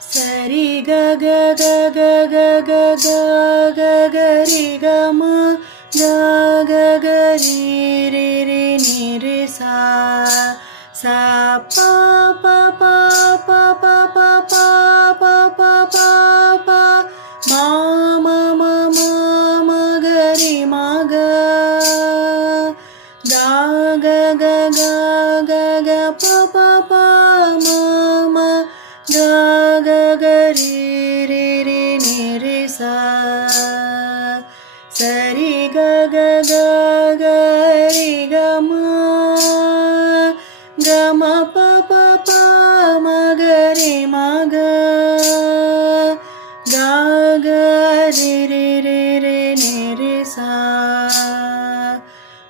சரி க க க க க க க க க ரி க ம க க க ரி ரி ரி நி ரி சா சா பா பா பா பா பா பா பா பா பா பா பா மா ம ம ம ம க ரி ம க க க க க க க ப ப ப ம ம க க க ரி ரி ரி நி ரி சா சரி க க க க ரி க ம க ம ப ப ப ம க ரி ம க க க ரி ரி ரி ரி நி ரி சா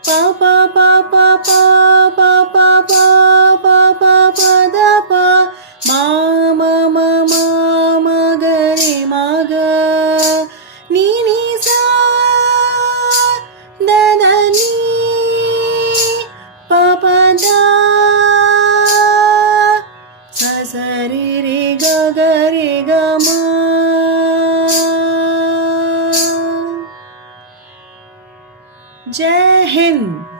ப ப ப ப ப ப ப ப ப ப ப த ப ம ம ம ம ம க ரி ம க நீ நீ சா த த நீ ப ப த ச ச ரி ரி க க ரி க ம. जय हिंद।